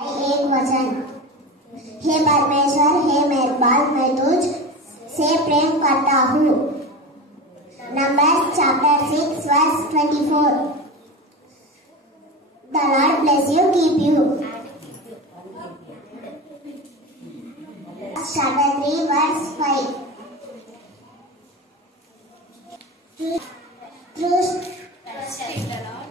एक वचन। हे परमेश्वर, हे मेहरबान, मैं तुझ से प्रेम करता हूँ। Numbers chapter 6 verse 24. The Lord bless you, keep you. Chapter 3 verse 5. Trust in the Lord.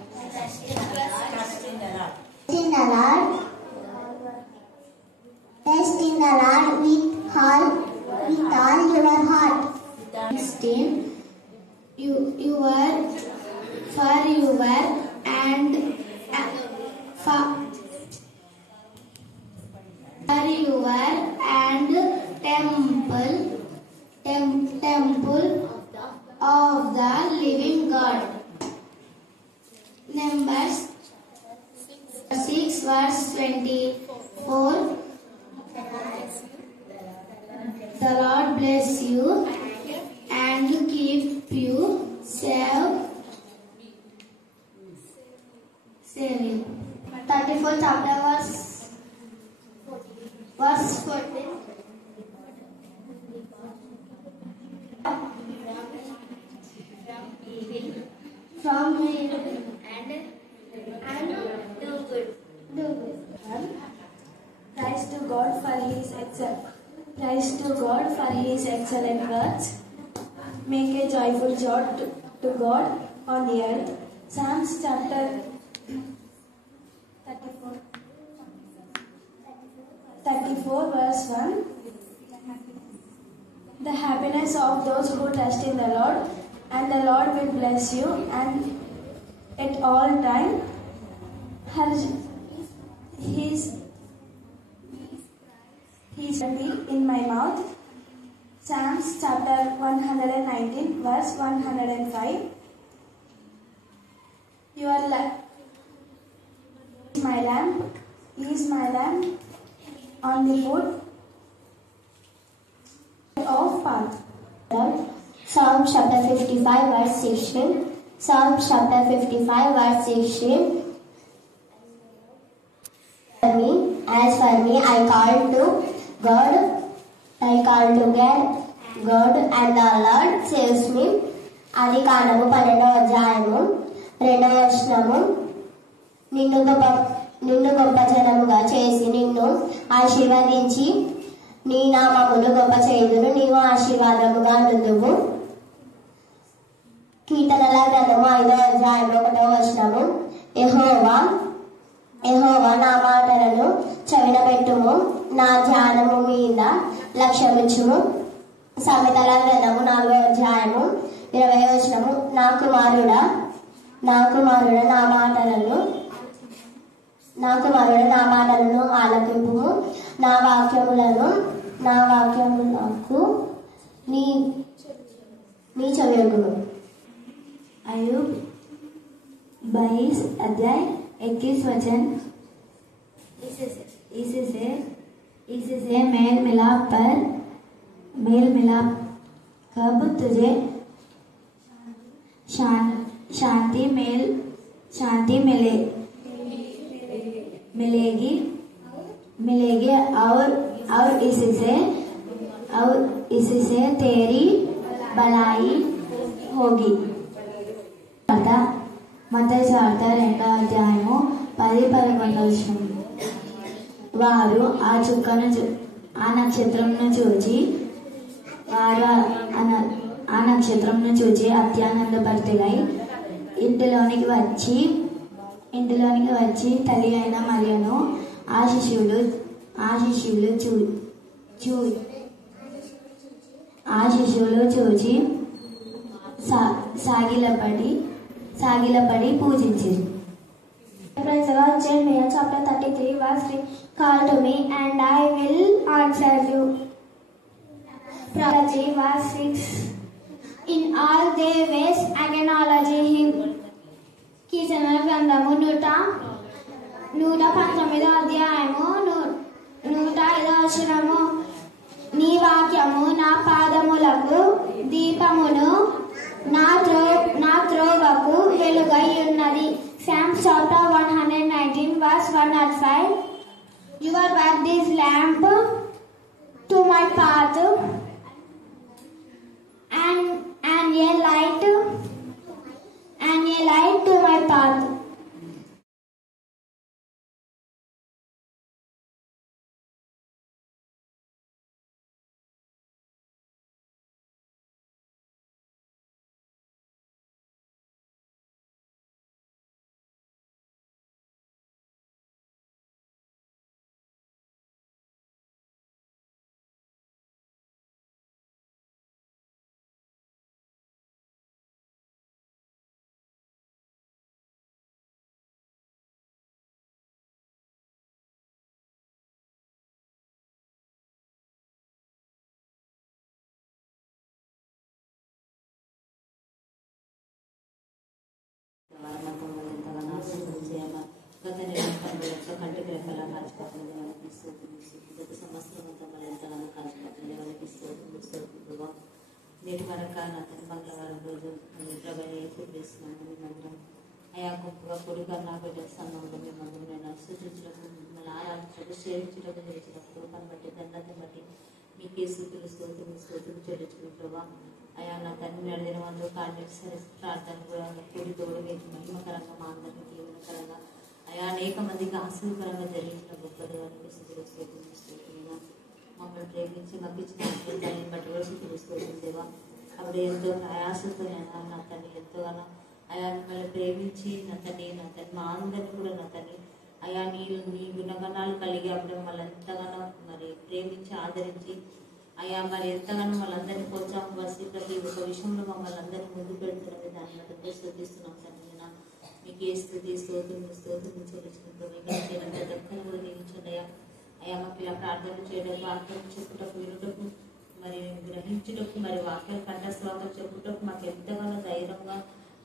Trust in the Lord with all your heart. 16. You were for your and temple of the living God. Numbers 6 verse 24. The Lord bless you and keep you save you. 34 chapter verse 14. From evil and do good. Praise to God for His excellent works. Make a joyful shout to God on the earth. Psalms chapter 34 verse 1. The happiness of those who trust in the Lord, and the Lord will bless you, and at all time His will be in my mouth. Psalms chapter 119 verse 105. Your life is my lamp on the foot of path. Psalm chapter 55 verse 16. Psalm chapter 55 verse 16. As for me, I called to God, and the Lord saves me. అది కాండము 12వ అధ్యాయము 2వ వచనము. నిన్ను గొప్ప జనముగా చేసి నిన్ను ఆశీర్వదించి నీ నామమును గొప్ప చేయుదును. నీవు ఆశీర్వాదముగా నుండువు. కీర్తనల గ్రంథము 5వ అధ్యాయము 1వ వచనము. యెహోవా నా మాటలను చెవిన పెట్టుము, నా ధ్యానము మీద లక్ష్యమిచ్చుము. సామెతల గ్రంథము 4వ అధ్యాయము 20వ వచనము. నా కుమారుడా నా మాటలను ఆలకింపుము, నా వాక్యములకు నీ చెవియొగ్గుము. आयुब 22 अध्याय 21 वचन. इससे मेल मिलाप कब तुझे शांति मिलेगी और इससे तेरी भलाई होगी. మత్తయి వార్త 2వ అధ్యాయము 10-11 వచనం. వారు ఆ నక్షత్రంను చూచి అత్యానందభరితులై ఇంటిలోనికి వచ్చి తల్లి అయిన మరియను ఆ శిశువులు చూచి సాగిలపడి పూజించారు. Praise the Lord. Jeremiah chapter 33 verse 3. Call to me and I will answer you. Proverbs 3 verse 6. In all their ways acknowledge him. కీర్తనల గ్రంథము 119వ అధ్యాయము 105వ వచనము. నీ వాక్యము నా పాదములకు దీపమును, నా త్రోవకు వెలుగై ఉన్నది. Psalms chapter 119 verse 105. Your word is lamp to my path and a light to my path. గత నెల కంటికి రెక్కలా కాల్చిపోతుంది వాళ్ళకి గత సంవత్సరం అంతా మళ్ళీ ఎంతగానో కాల్చిపోతుంది వాళ్ళకి నేటి వరకు అతని మంగళవారం రోజు ప్రభావం చూపిస్తున్నాను మేమందరం అయా గొప్పగా కొడుకు నా బిడ్డ సంఘంలో మేమందరం నేను సూచించడం మిమ్మల్ని ఆరాధించడం సేవించడం చేసినప్పుడు బట్టి దండని బట్టి మీకే స్థుతులు స్తోత్రం చెల్లించుకుని ప్రభావ అయా నా తండ్రి నడిదిన వందరూ కార్మిక ప్రార్థన కూడా కూడి తోడు మీకు మహిమకరంగా మా అందరికీ దీవెనకరంగా అయా అనేక మందికి ఆశీర్వకరంగా జరిగించిన గొప్ప దేవానికి స్థుతులు స్తోత్రం మమ్మల్ని ప్రేమించి మాకు ఇచ్చిన దాన్ని బట్టి కూడా స్థుతులు స్తోత్రం దేవా అప్పుడు ఎంతో ప్రయాసంతో నా తండ్రి ఎంతోగానో అయా మిమ్మల్ని ప్రేమించి నా తండ్రి మా అందరినీ కూడా నా తండ్రి అయా నీ గుణగణాలు కలిగి అప్పుడు మమ్మల్ని ఎంతగానో మరి ప్రేమించి ఆదరించి అయ్యా మరి ఎంతగానో వాళ్ళందరినీ ప్రోత్సాహం వస్తే ప్రతి ఒక్క విషయంలో మమ్మల్ని అందరినీ ముందు పెడుతున్నది దాన్ని బట్టి స్థుతిస్తున్నాం తండ్రి మీకు ఏ స్థుతి స్తోత్రం చెల్లించినప్పుడు మీకు దక్కను కూడా నియమించండి అయ్యా మాకు ఇలా ప్రార్థన చేయడం వాక్యం చెప్పుటకు వినుటకు మరి గ్రహించుటకు మరి వాక్యాలు కంఠస్వాగం చెప్పుటకు మాకు ఎంతగానో ధైర్యంగా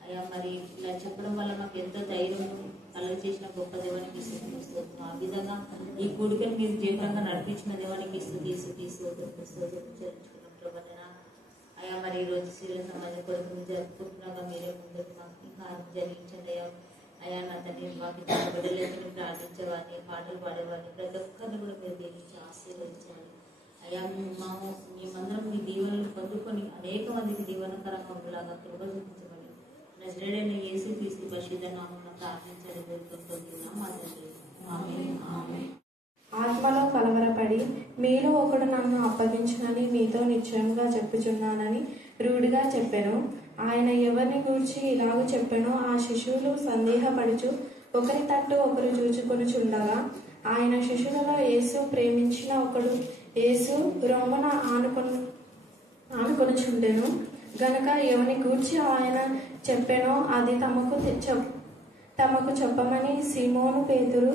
అయ్యా మరి ఇలా చెప్పడం వల్ల మాకు ఎంతో ధైర్యం కలుగ చేసిన గొప్ప దేవానికి స్తోత్రం. ఆ విధంగా ఈ కూడికను మీరు జీవితంగా నడిపించిన దేవానికి స్తోత్రం చెల్లించుకున్నాం. అయ్యా మరి ఈరోజు శిల సమాజ కొరకు జరుపుకుంటున్నాగా మీరే ముందుకు మాకు ఇంకా జరిగించండి అయ్యా నా తండ్రి మాకు బిడ్డలేని ప్రార్థించేవాడిని పాటలు పాడేవాడిని ప్రతి ఒక్కరిని కూడా మీరు దీవించి ఆశీర్వదించాలి అయ్యా మేమందరం మీ దీవెనలు పొందుకొని అనేక మందికి దీవెనకరంగా ఉండేలాగా కృప చూపించమని నజరేయుడైన యేసుక్రీస్తు పరిశుద్ధ నామమున ప్రార్థించడం జరుగుతుంటున్నాం మా తండ్రి ఆమేన్. ఆత్మలో కలవరపడి మీలో ఒకడు నన్ను అప్పగించునని మీతో నిశ్చయంగా చెప్పుచున్నానని రూఢిగా చెప్పెను. ఆయన ఎవరిని గూర్చి ఇలాగ చెప్పెనో ఆ శిశువులు సందేహపడుచు ఒకరి తట్టు ఒకరు చూచుకొనుచుండగా ఆయన శిశువులలో యేసు ప్రేమించిన ఒకడు యేసు రోమన ఆనుకొనుచుండెను గనుక ఎవరిని గూర్చి ఆయన చెప్పెనో అది తమకు చెప్పమని సీమోను పేతురు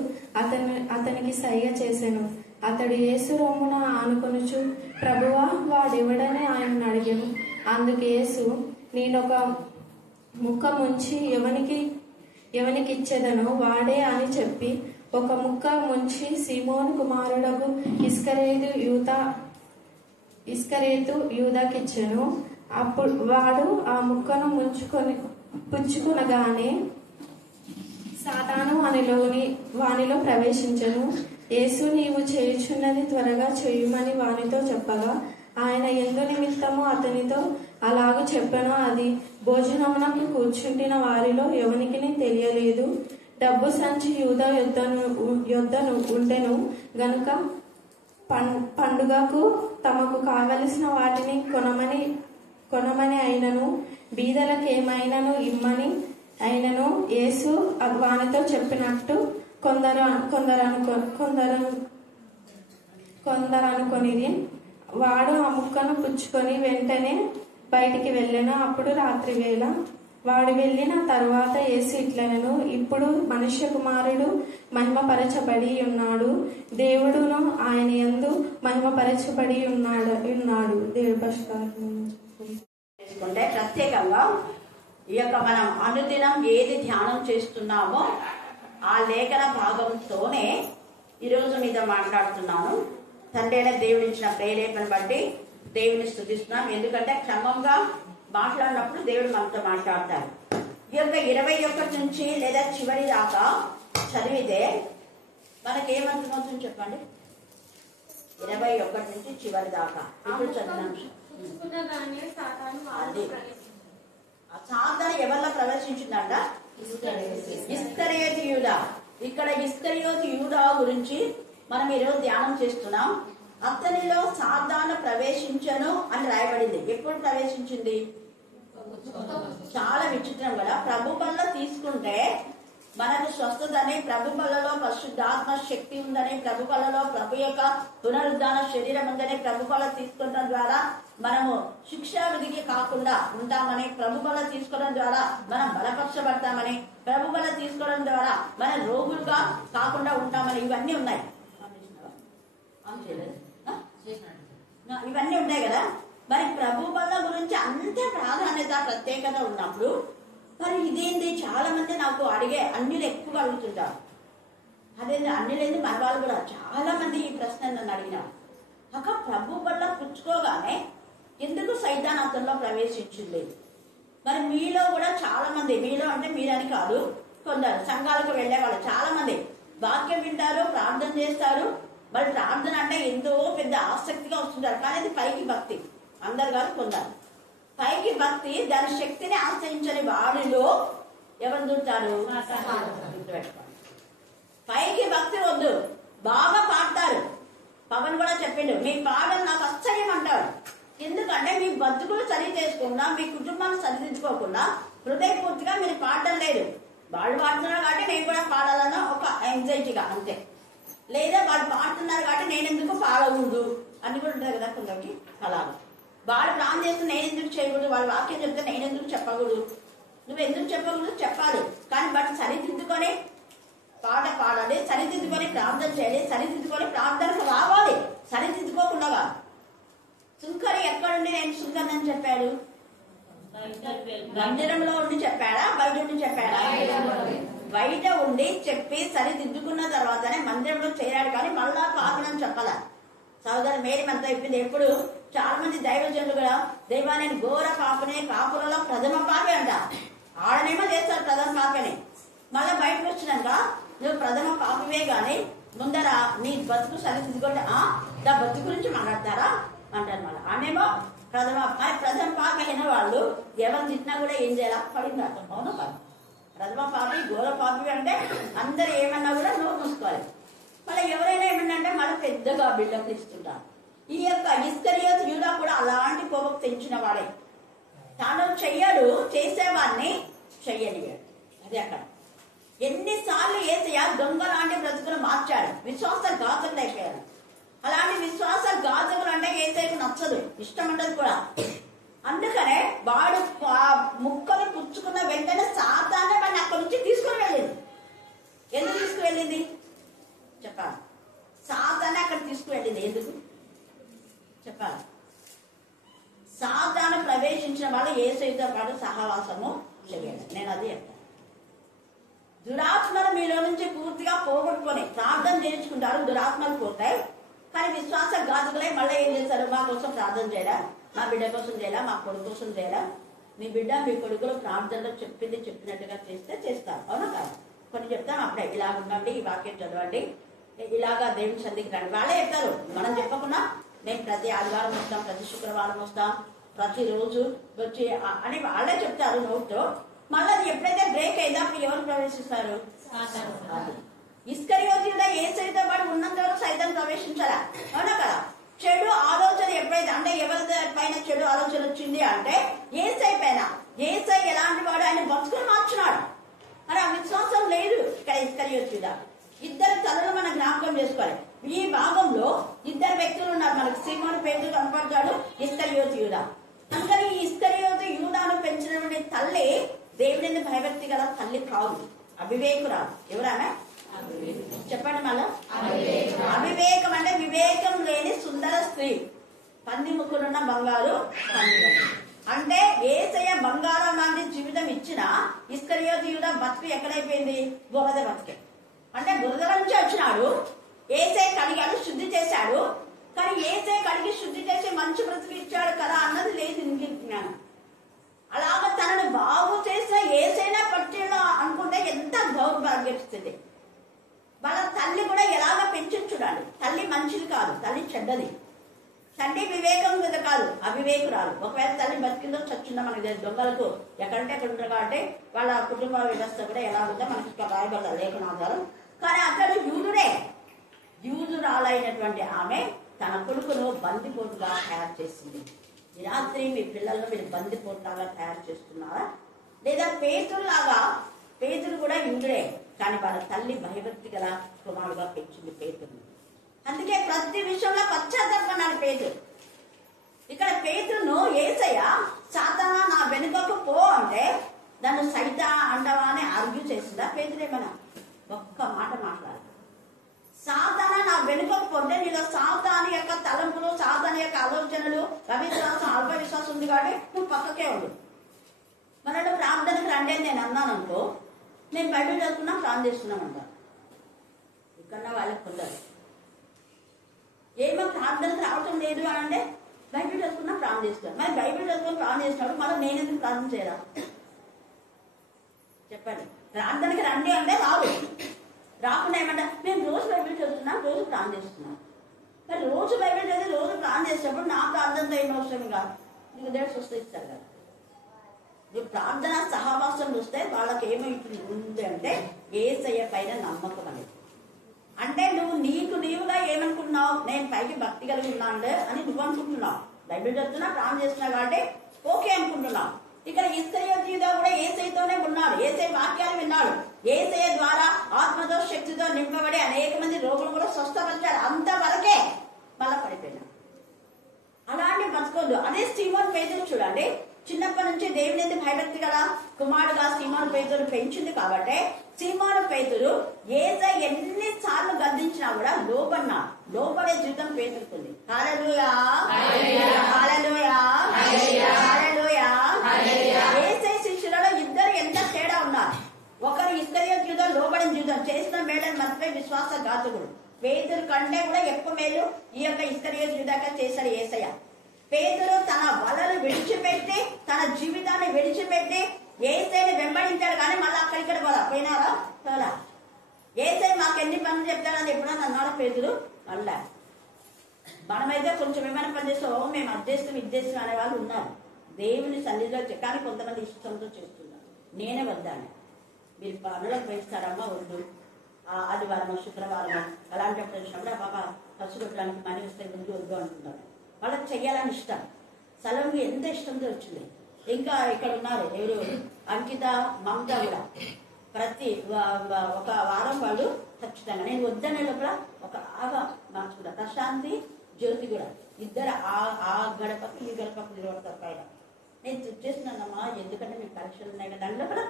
అతనికి సైగ చేసెను. అతడు యేసు రొమ్మున ఆనుకొనుచు ప్రభువా వాడెవడని ఆయన అడిగాను. అందుకు యేసు నేనొక ముక్క ముంచి ఎవనికి ఇచ్చేదనో వాడే అని చెప్పి ఒక ముక్క ముంచి సీమోను కుమారుడకు ఇస్కరేతు యూదాకిచ్చెను. అప్పుడు వాడు ఆ ముక్కను పుచ్చుకునగానే సాతాను వానిలో ప్రవేశించెను. యేసు నీవు చేయుచున్నది త్వరగా చేయుమని వానితో చెప్పగా ఆయన ఎందు నిమిత్తము అతనితో అలాగూ చెప్పెను. అది భోజనమునకు కూర్చుండిన వారిలో ఎవనికిని తెలియలేదు. డబ్బు సంచి యూదా యొద్దను ఉండెను గనుక పండుగకు తమకు కావలసిన వాటిని కొనమని అయినను బీదలకేమైనను ఇమ్మని అయినను యేసు వానితో చెప్పినట్టు కొందరు అనుకొనిది. వాడు ఆ ముక్కను పుచ్చుకొని వెంటనే బయటికి వెళ్ళెను. అప్పుడు రాత్రి వేళ. వాడు వెళ్ళిన తరువాత యేసు ఇట్లనెను, ఇప్పుడు మనుష్య కుమారుడు మహిమపరచబడి ఉన్నాడు, దేవుడును ఆయన యందు మహిమపరచబడి ఉన్నాడు. దేవుడు చేసుకుంటే ప్రత్యేకంగా ఈ యొక్క మనం అనుదినం ఏది ధ్యానం చేస్తున్నామో ఆ లేఖన భాగంతోనే ఈరోజు మీతో మాట్లాడుతున్నాను. తండ్రి అయిన దేవుడు ఇచ్చిన ప్రేరేపణ బట్టి దేవుని స్తుతిస్తున్నాం. ఎందుకంటే క్రమంగా మాట్లాడినప్పుడు దేవుడు మనతో మాట్లాడతారు. ఈ యొక్క 21 నుంచి లేదా చివరి దాకా చదివితే మనకేమర్థమవుతుంది చెప్పండి? 21 నుంచి చివరి దాకా ఇప్పుడు చదివిన అది ఆ సాతాను ఎవరిలో ప్రవేశించిందంట? ఇస్కరియోతు యూదా. ఇక్కడ ఇస్కరియోతు యూదా గురించి మనం ఈరోజు ధ్యానం చేస్తున్నాం. అతనిలో సాతాను ప్రవేశించను అని రాయబడింది. ఎప్పుడు ప్రవేశించింది? చాలా విచిత్రం కదా. ప్రభు వల్ల తీసుకుంటే మనకు స్వస్థతని, ప్రభు వల్లలో పరిశుద్ధాత్మ శక్తి ఉందని, ప్రభు వల్లలో ప్రభు యొక్క పునరుద్ధాన శరీరం ఉందని, ప్రభు వల్ల తీసుకోవడం ద్వారా మనము శిక్షా విధికి కాకుండా ఉంటామని, ప్రభు వల్ల తీసుకోవడం ద్వారా మనం బలపరచబడతామని, ప్రభు వల్ల తీసుకోవడం ద్వారా మన రోగులుగా కాకుండా ఉంటామని ఇవన్నీ ఉన్నాయి. ఇవన్నీ ఉన్నాయి కదా. మరి ప్రభు వల్ల గురించి అంత ప్రాధాన్యత ప్రత్యేకత ఉన్నప్పుడు మరి ఇదేంది? చాలా మంది నాకు అడిగే అన్నిలు ఎక్కువగా అడుగుతుంటారు. అదేంది అన్నిలేంది? మన వాళ్ళు కూడా చాలా మంది ఈ ప్రశ్న నన్ను అడిగినారు. అక్క, ప్రభు వల్ల పుచ్చుకోగానే ఎందుకు సైతాన్ అతనిలో ప్రవేశించింది? మరి మీలో కూడా చాలా మంది, మీలో అంటే మీరని కాదు, కొందరు సంఘాలకు వెళ్లే వాళ్ళు చాలా మంది వాక్యం వింటారు, ప్రార్థన చేస్తారు. మరి ప్రార్థన అంటే ఎంతో పెద్ద ఆసక్తిగా వస్తుంటారు. కానీ అది పైకి భక్తి, అందరు కాదు కొందరు. పైకి భక్తి, దాని శక్తిని ఆశ్రయించని వాడిలో ఎవరు దూరుతారు? పైకి భక్తి వద్దు, బాగా పాడతారు. పవన్ కూడా చెప్పిండు, మీ పాటలు నాకు అసహ్యం అంటాడు. ఎందుకంటే మీ బతుకులు సరి చేసుకోకుండా, మీ కుటుంబాన్ని సరిదిద్దుకోకుండా హృదయపూర్తిగా మీరు పాడడం లేదు. వాళ్ళు పాడుతున్నారు కాబట్టి నేను కూడా పాడాలన్న ఒక యాంగ్జైటీగా అంతే. లేదా వాళ్ళు పాడుతున్నారు కాబట్టి నేను ఎందుకు పాడకూడదు అని కూడా ఉంటుంది కదా కొందరికి. అలాగా వాళ్ళు ప్రాణం చేస్తే నేను ఎందుకు చేయకూడదు, వాళ్ళ వాక్యం చెప్తే నేను ఎందుకు చెప్పకూడదు, నువ్వు ఎందుకు చెప్పకూడదు చెప్పాలి. కానీ బట్ సరిదిద్దుకొని పాట పాడాలి, సరిదిద్దుకొని ప్రార్థన చేయాలి, సరిదిద్దుకొని ప్రార్థనకు రావాలి. సరిదిద్దుకోకుండా సుంకరి ఎక్కడుండి నేను సుంకర్ అని చెప్పాడు? మందిరంలో ఉండి చెప్పాడా, బయట ఉండి చెప్పాడా? బయట ఉండి చెప్పి సరిదిద్దుకున్న తర్వాతనే మందిరంలో చేరాడు. కానీ మళ్ళా పాపనని చెప్పాల. సోదరు మేరీ మనతో చెప్పింది. ఎప్పుడు చాలా మంది దైవజనులు కూడా, దైవా నేను ఘోర పాపనే, కాపులలో ప్రథమ పాపే అంట. ఆడనేమో చేస్తారు ప్రథమ పాపని. మళ్ళీ బయటకు వచ్చినాక నువ్వు ప్రథమ పాపమే గాని ముందర నీ బతుకు సరిదిద్దుకుంటే దా బతుకు గురించి మాట్లాడతారా అంటారు. మళ్ళీ ఆడనేమో ప్రథమ పాప అయిన వాళ్ళు ఎవరు తిట్టినా కూడా ఏం చేయాలా? పడింది అర్థం. అవును కాదు? ప్రథమ పాపి, ఘోర పాపి అంటే అందరు ఏమన్నా కూడా నోరు మూసుకోవాలి. మళ్ళీ ఎవరైనా ఏమన్నా అంటే మళ్ళీ పెద్దగా బిల్డప్ ఇస్తుంటారు. ఈ యొక్క ఇస్కరియోతు యూదా కూడా అలాంటి కోపం తెంచిన వాడే. తాను చెయ్యడు, చేసేవాడిని చెయ్యనివాడు. అది అక్కడ ఎన్నిసార్లు ఏసయ్య దొంగ లాంటి బ్రతుకులు మార్చాడు, విశ్వాస ఘాతకులు అయిపోయాడు. అలాంటి విశ్వాస ఘాతకులు అంటే ఏసయ్యకు నచ్చదు, ఇష్టం ఉండదు కూడా. అందుకనే వాడు ముక్కలు పుచ్చుకున్న వెంటనే సాతానే వాడిని అక్కడి నుంచి తీసుకుని వెళ్ళింది. ఎందుకు తీసుకువెళ్ళింది చెప్పాలి? సాతానే అక్కడ తీసుకువెళ్ళింది ఎందుకు చెప్పాలి? సాతాను ప్రవేశించిన వాళ్ళు యేసుతో పాటు సహవాసము చేయాలి. నేను అది చెప్తాను. దురాత్మలు మీలో నుంచి పూర్తిగా పోగొట్టుకొని ప్రార్థన చేయించుకుంటారు, దురాత్మలు పోతాయి. కానీ విశ్వాస ఘాతకులై మళ్ళీ ఏం చేస్తారు? మా కోసం ప్రార్థన చేయరా, మా బిడ్డ కోసం చేయరా, మా కొడుకు కోసం చేయరా? మీ బిడ్డ మీ కొడుకులు ప్రార్థనలో చెప్పినట్టుగా చేస్తే చేస్తారు. అవునా కాదు? కొన్ని చెప్తాం అప్పుడే, ఇలా ఉండండి, ఈ వాక్యం చదవండి, ఇలాగా దేవుని సన్నిధికి రండి. వాళ్ళే చెప్తారు, మనం చెప్పకుండా. మేము ప్రతి ఆదివారం వస్తాం, ప్రతి శుక్రవారం వస్తాం, ప్రతిరోజు వచ్చి అని వాళ్ళే చెప్తారు నోట్తో. మళ్ళీ అది ఎప్పుడైతే బ్రేక్ అయిందో అప్పుడు ఎవరు ప్రవేశిస్తారు? ఇస్కరియోతు యూదా యేసుతో పాటు ఉన్నంత వరకు సైతాన్ ప్రవేశించాలా? అవునా కదా? చెడు ఆలోచన ఎప్పుడైతే అంటే ఎవరి పైన చెడు ఆలోచన వచ్చింది అంటే యేసై పైన. యేసై ఎలాంటి వాడు? ఆయన బతుకుని మార్చున్నాడు. మరి ఆ విశ్వాసం లేదు ఇక్కడ ఇస్కరియోతు యూదా. ఇద్దరు తలలు మనం జ్ఞాపకం చేసుకోవాలి. ఈ భాగంలో ఇద్దరు వ్యక్తులు ఉన్నారు మనకి. సీమోను పేతురు కనపడతాడు, ఇస్కరియోతు యూదా. అందుకని ఈ ఇస్కరియోతు యూదాను పెంచినటువంటి తల్లి దేవుడిని భయభక్తి గల తల్లి కాదు, అవివేకురాలు. ఎవరామె? చెప్పండి మళ్ళా. అవివేకం అంటే వివేకం లేని సుందర స్త్రీ. పంది ముక్కులున్న బంగారు అంటే యేసయ్య బంగారం లాంటి జీవితం ఇచ్చిన ఇస్కరియోతు యూదా బతుకు ఎక్కడైపోయింది? బురద బతుకే. అంటే బురద నుంచి వచ్చినాడు, యేసయ్య కడిగాడు, శుద్ధి చేశాడు. కానీ యేసయ్య కడిగి శుద్ధి చేసి మంచి బ్రతుకు ఇచ్చాడు కదా అన్నది లేదు ఇంకే జ్ఞానం. అలాగ తనను బాగు చేసిన యేసయ్యనే పట్టిన అనుకుంటే ఎంత దౌర్భాగ్యస్తుంది. వాళ్ళ తల్లి కూడా చెడ్డది. తండ్రి వివేకం మీద కాదు, అవివేకురాలు. ఒకవేళ తల్లి బతికిందో చచ్చిందో మనకి తెలియదు. దొంగలకు ఎక్కడంటే ఎక్కడ ఉంటారు కాబట్టి వాళ్ళ కుటుంబ వ్యవస్థ కూడా ఎలా ఉందో మనకి ఇక్కడ రాయబడ్డ లేఖనాధారం. కానీ అతడు యూదురాలైనటువంటి ఆమె తన కొడుకును బందిపోటుగా తయారు చేసింది. ఈ రాత్రి మీ పిల్లలను మీరు బందిపోటులాగా తయారు చేస్తున్నారా? లేదా పేతురు కూడా యూదుడే, కానీ వాళ్ళ తల్లి భయభక్తి గల కుమారుడుగా పెంచింది పేతురుని. అందుకే ప్రతి విషయంలో పశ్చాత్తాపన్నాడు పేతురు. ఇక్కడ పేతురును యేసయ్య సాతానా నా వెనుకకు పో అంటే దాన్ని సైతా అండవా అని ఆర్గ్యూ చేసిందా? పేతురేమన్నా ఒక్క మాట మాట్లాడాలి. సాతానా నా వెనుకకు పోతే నీలో సాతాను యొక్క తలంపులు, సాతాను యొక్క ఆలోచనలు, అవిశ్వాసం, అల్ప విశ్వాసం ఉంది కాబట్టి నువ్వు పక్కకే ఉండు. మనలో ప్రార్థనకు రండి అని నేను అన్నాను అనుకో, నేను బైబిల్ చదువుకున్నా ప్రార్థన చేస్తున్నామంట. ఇక్కడ వాళ్ళకి కొందరు ఏమో ప్రార్థనకు రావటం లేదు అని అంటే బైబిల్ చదువుకున్నా ప్రార్థన చేస్తాను. మరి బైబిల్ చదువుకుని ప్రార్థన చేసినప్పుడు మళ్ళీ నేను ఎందుకు ప్రార్థన చేయరా? చెప్పండి. ప్రార్థనకి రండి అంటే రాదు. రాకుండా ఏమంటా నేను రోజు బైబిల్ చదువుతున్నా, రోజు ప్రార్థన చేస్తున్నా. మరి రోజు బైబిల్ చదివి రోజు ప్రార్థన చేసినప్పుడు నా ప్రార్థనతో ఏం అవసరం కాదు. నీకు దేవుడు స్వస్థ ఇస్తారు కదా. నువ్వు ప్రార్థన సహవాసం చూస్తే వాళ్ళకి ఏమైతుంది అంటే యేసయ్య పైన నమ్మకం అనేది. అంటే నువ్వు నీవుగా ఏమనుకున్నావు, నేను పైకి భక్తి కలిగి ఉన్నాను అని నువ్వు అనుకుంటున్నావు. బైబిల్ చదువుతున్నా ప్రార్థన చేస్తున్నావు కాబట్టి ఓకే అనుకుంటున్నావు. ఇక్కడ ఇస్కరియోతు యూదా కూడా యేసయ్యతోనే ఉన్నాడు. యేసయ్య వాక్యాలు విన్నాడు. యేసయ్య ద్వారా ఆత్మతో శక్తితో నింపబడి అనేక మంది రోగులు కూడా స్వస్థపరిచాడు. అంతవరకే మళ్ళా పడిపోయినా. అలాంటి బతుకోద్దు. అదే సీమోను పేతురు చూడండి, చిన్నప్పటి నుంచి దేవుని ఎందుకు భయభక్తి గల కుమారుడుగా సీమోను పేతురు పెంచింది కాబట్టి సీమోను పేతురు యేసయ్య ఎన్నిసార్లు గద్దించినా కూడా లోపడే జీవితం పేతురుతుంది. హల్లెలూయా, హల్లెలూయా, హల్లెలూయా. యేసయ్య శిష్యులలో ఇద్దరు ఎంత తేడా ఉన్నారు. ఒకరు ఇస్కరియోతు యూదా లోబడిన జీవితం, చేసిన మేడని మర్చిపోయి విశ్వాసఘాతకుడు. పేతురు కంటే కూడా ఎక్కువ మేలు ఈ యొక్క ఇస్కరియోతు యూదాగా చేశాడు యేసయ్య. పేతురు తన వలలు విడిచిపెట్టి, తన జీవితాన్ని విడిచిపెట్టి యేసయ్యని వెంబడించాడు. కానీ మళ్ళీ అక్కడిక్కడ పోయినారా? పోలా. యేసయ్య మాకు ఎన్ని పనులు చెప్తాడని ఎప్పుడన్నా అన్నాడు పేతురు? మళ్ళా మనమైతే కొంచెం ఏమైనా పని చేస్తే మేము అధ్యక్షం ఇద్దేశం అనే వాళ్ళు ఉన్నారు. దేవుని సన్నిధిలో కానీ కొంతమంది ఇష్టంతో చేస్తున్నారు. నేనే వద్దాను. మీరు పనులకు వేస్తారమ్మా వద్దు, ఆదివారం శుక్రవారం అలాంటప్పుడు వచ్చినప్పుడు ఆ పాప పసుగొట్టడానికి మనీ వస్తే ముందు వద్దు అంటున్నారు. వాళ్ళకి చెయ్యాలని ఇష్టం. సలంకి ఎంత ఇష్టంతో వచ్చింది. ఇంకా ఇక్కడ ఉన్నారు ఎవరు, అంకిత, మమత కూడా ప్రతి ఒక వారం వాళ్ళు ఖచ్చితంగా నేను వద్దనే లోపల ఒక ఆగా మార్చుకుంటా. ప్రశాంతి, జ్యోతి కూడా ఇద్దరు ఆ గడపకు ఈ గడపకు నిలబడతారు పైన. నేను తెచ్చేస్తున్నానమ్మా ఎందుకంటే మీకు పరీక్షలు ఉన్నాయి కదా. దాంట్లో కూడా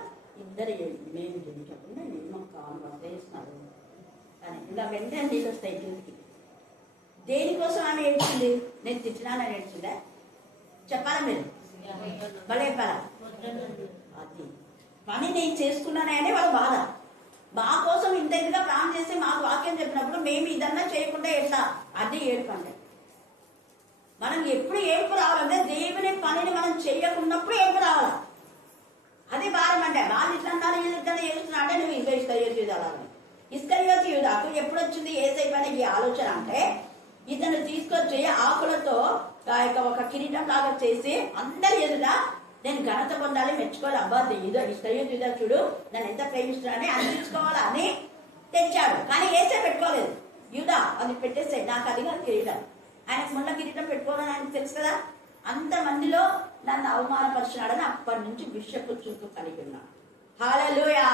ఇద్దరు మేము జయించకుండా నేను మాకు కావాలి వేస్తున్నాను అని ఇలా వెంటనే నీళ్ళు వస్తాయి జ్యోతికి. దేనికోసం ఆమె ఏడ్చింది? నేను తిట్టినానని ఏడ్చిందా? చెప్పాలా మీరు? భలే చెప్పాలా? అది పని నేను చేసుకున్నానే వాళ్ళ బాధ. మా కోసం ఇంత ఇదిగా ప్రాణం చేసి మాకు వాక్యం చెప్పినప్పుడు మేము ఇదన్నా చేయకుండా ఎట్లా? అది ఏడుపు అంటే. మనం ఎప్పుడు ఏడుపు రావాలంటే దేవుని పనిని మనం చేయకున్నప్పుడు ఏడుపు రావాలా. అది భారం అంటే వాళ్ళు ఇట్లా అన్నారు వీళ్ళు ఇట్లా ఏడుస్తున్నా అంటే నువ్వు ఇంకా ఇస్కరియోతు యూదాలని. ఇస్కరియోతు యూదాకు ఎప్పుడు వచ్చింది యేసయ్య పైన ఈ ఆలోచన అంటే ఇతను తీసుకొచ్చి ఆకులతో ఒక కిరీటం లాగా చేసి అందరి ఎదుట నేను ఘనత పొందాలి, మెచ్చుకోవాలి. అబ్బా ఇదో ఇస్కరియోతు యూదా చూడు నన్ను ఎంత ప్రేమిస్తున్నానని అనిపించుకోవాలా అని తెచ్చాడు. కానీ యేసయ్య పెట్టుకోలేదు. యూదా అది పెట్టేస్తే నాకు అది కాదు కిరీటం. ఆయనకు మొన్న కిరీటం పెట్టుకోవాలని ఆయనకు తెలుసు కదా. అంతమందిలో నన్ను అవమానపరిచినాడని అప్పటి నుంచి విషపు చూపు కలిగి ఉన్నాడు. హల్లెలూయా,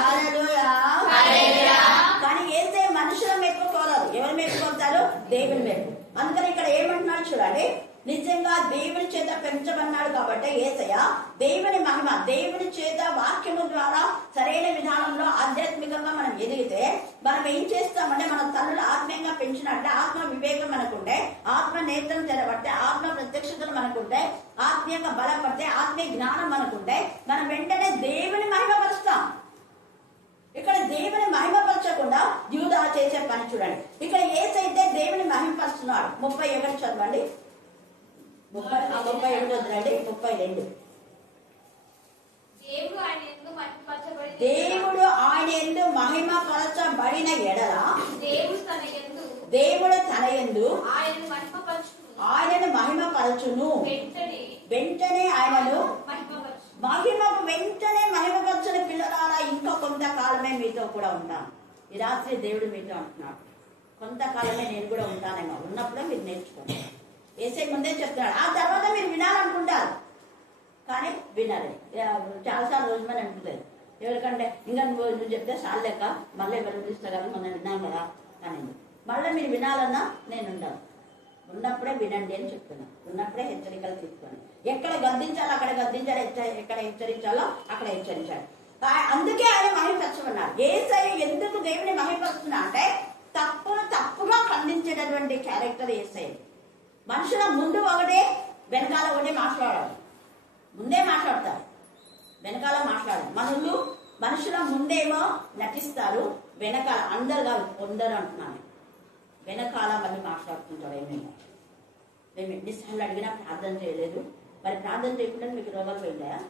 హల్లెలూయా. కానీ యేసయ్య మనుషుల మెప్పు కోరదు. ఎవరు మెప్పు కోరుతారు? దేవుని మెప్పు. అందుకని ఇక్కడ ఏమంటున్నాడు చూడండి, నిజంగా దేవుని చేత పెంచబడినాడు కాబట్టి యేసయ్య దేవుని మహిమ, దేవుని చేత వాక్యము ద్వారా సరైన విధానంలో ఆధ్యాత్మికంగా మనం ఎదిగితే మనం ఏం చేస్తామంటే మన తల్లులు ఆత్మీయంగా పెంచినట్టే ఆత్మ వివేకం మనకుంటే, ఆత్మ నేత్రం తెరబడితే, ఆత్మ ప్రత్యక్షతలు మనకుంటే, ఆత్మీయంగా బలపడితే, ఆత్మీయ జ్ఞానం మనకుంటే మనం వెంటనే దేవుని మహిమపరుస్తాం. ఇక్కడ దేవుని మహిమపరచకుండా యూదా చేసే పని చూడండి. ఇక్కడ యేసయ్య దేవుని మహిమపరుస్తున్నాడు. 31 చదవండి. 31 వద్దండి, 32. దేవుడు ఆయన యందు మహిమపరచబడిన ఎడల దేవుడు తన యందు ఆయనను మహిమపరచును. వెంటనే ఆయనను మహిమపరచిన పిల్లలారా, ఇంకా కొంతకాలమే మీతో కూడా ఉంటాను. ఈ రాత్రి దేవుడు మీతో అంటున్నాడు, కొంతకాలమే నేను కూడా ఉంటానేమో. ఉన్నప్పుడే మీరు నేర్చుకోండి. యేసయ్య ముందే చెప్తున్నాడు. ఆ తర్వాత మీరు వినాలనుకుంటారు కానీ వినాలి. చాలాసార్లు రోజు మనం అనుకుంటుంది ఎవరికంటే ఇంకా నువ్వు చెప్తే చాలు లెక్క మళ్ళీ ఎవరు పిలుస్తా కదా మనం విన్నాం కదా కానీ మళ్ళీ మీరు వినాలన్నా నేను ఉండాలి. ఉన్నప్పుడే వినండి అని చెప్తున్నాను. ఉన్నప్పుడే హెచ్చరికలు తీసుకోండి. ఎక్కడ గద్దించాలో అక్కడ గద్దించాలి, ఎక్కడ హెచ్చరించాలో అక్కడ హెచ్చరించాలి. అందుకే ఆయన మహిమపరచమన్నారు. యేసయ్య ఎందుకు దేవుని మహిమపరుస్తున్నా అంటే తప్పును తప్పుగా ఖండించేటటువంటి క్యారెక్టర్ యేసయ్య. మనుషుల ముందు ఒకటే వెనకాల ఒకటే మాట్లాడాలి. ముందే మాట్లాడతారు, వెనకాల మాట్లాడాలి. మనుషుల ముందేమో నటిస్తారు, వెనకాల అందరు కాదు కొందరు అంటున్నాను, వెనకాల మళ్ళీ మాట్లాడుతుంటారు. ఏమేమో మేము ఎన్నిసార్లు అడిగినా ప్రార్థన చేయలేదు. మరి ప్రార్థన చేయకుండా మీకు రోగాలు పోయిందా?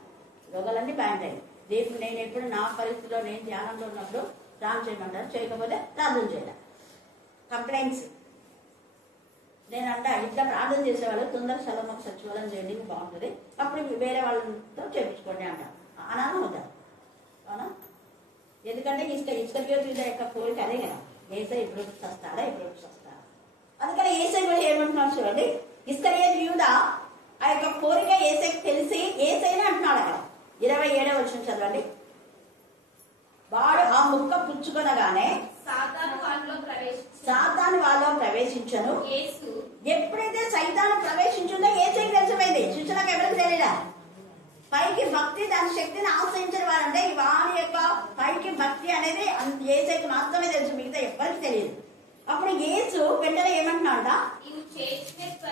రోగాలన్నీ బాగుంటాయి. రేపు నేను ఎప్పుడు నా పరిస్థితిలో నేను ధ్యానంలో ఉన్నప్పుడు ప్రార్థన చేయమంటారు, చేయకపోతే ప్రార్థన చేయాలి. కంప్లైంట్స్ నేను ఇట్లా ప్రార్థన చేసేవాళ్ళు తొందరగా సెలవుకు సచివాలయం చేయండి బాగుంటుంది, అప్పుడు వేరే వాళ్ళతో చేయించుకోండి అంటారు. అనాను వద్దా? అవునా? ఎందుకంటే ఇసుక యొక్క కోరిక అదే కదా. యేసయ్య ఇప్పుడు వస్తాడా, ఇప్పుడు వస్తాడా? అందుకని యేసయ్య కూడా ఏమంటున్నాడు చూడండి. ఇస్కరియోతు యూదా ఆ యొక్క కోరిక యేసయ్యకి తెలిసి యేసయ్యనే అంటున్నాడు అక్కడ 27వ వచనం చదవండి. వాడు ఆ ముక్క పుచ్చుకొనగానే సాతాను వాళ్ళలో ప్రవేశించను. ఎప్పుడైతే సైతాను ప్రవేశించిందో యేసయ్యకి తెలిసిపోయింది, శిష్యులకు ఎవరికి తెలియదా? పైకి భక్తి దాని శక్తిని ఆశ్రయించిన వారంటే వారి యొక్క పైకి భక్తి అనేది యేసయ్యకి మాత్రమే తెలుసు, మిగతా ఎవరికి తెలియదు. అప్పుడు యేసు వెంటనే ఏమంటున్నాడ,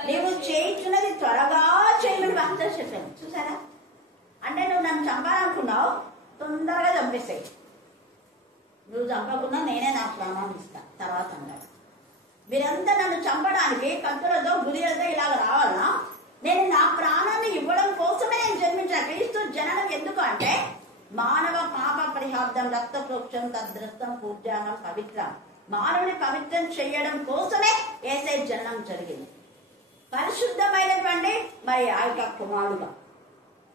నీవు చేయించున్నది త్వరగా చేయమని వాగ్దానం చెప్పాను. చూసారా? అంటే నువ్వు నన్ను చంపాలనుకున్నావు, తొందరగా చంపేస్తాయి. నువ్వు చంపకుండా నేనే నా ప్రాణాన్ని ఇస్తా తర్వాత అన్నాడు. మీరంతా నన్ను చంపడానికి కత్తులతో గురియలతో ఇలాగ రావాలన్నా? నేను నా ప్రాణాన్ని ఇవ్వడం కోసమే నేను జన్మించాను. క్రీస్తు జననం ఎందుకు అంటే మానవ పాప పరిహార్థం రక్త ప్రోక్షం తద్రస్తం పూజ్యానం పవిత్రం, మానవుని పవిత్రం చేయడం కోసమే యేసయ్య జననం జరిగింది. పరిశుద్ధమైనటువంటి మరి ఆ యొక్క కుమారుడుగా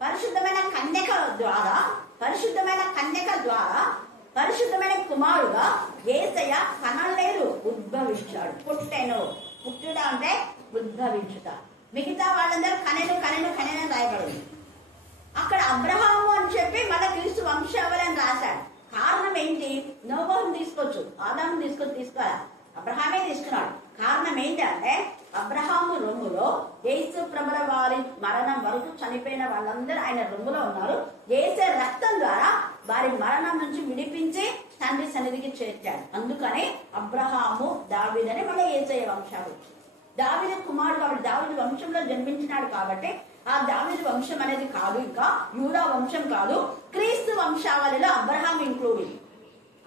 పరిశుద్ధమైన కన్యక ద్వారా పరిశుద్ధమైన కుమారుడుగా యేసయ్య కనలేదు, ఉద్భవించాడు. పుట్టుట అంటే ఉద్భవించుట. మిగతా వాళ్ళందరూ కనెను రాయబడింది. అక్కడ అబ్రహాము అని చెప్పి మళ్ళీ క్రీస్తు వంశావళి అని రాశాడు. కారణం ఏంటి? నోబహుని తీసుకోవచ్చు, ఆదాము తీసుకోరా, అబ్రహామే తీసుకున్నాడు. కారణం ఏంటంటే అబ్రహాము రొమ్ములో యేసు ప్రభుల వారి మరణం వరకు చనిపోయిన వాళ్ళందరూ ఆయన రొమ్ములో ఉన్నారు. యేసే రక్తం ద్వారా వారి మరణం నుంచి విడిపించి తండ్రి సన్నిధికి చేర్చాడు. అందుకని అబ్రహాము దావీదని మళ్ళీ యేసయ్య వంశాలు. దావీదు కుమారుడు కాబట్టి దావీదు వంశంలో జన్మించినాడు కాబట్టి ఆ దావీదు వంశం అనేది కాదు, ఇంకా యూదా వంశం కాదు, క్రీస్తు వంశావళిలో అబ్రహాం ఇంక్లూడింగ్.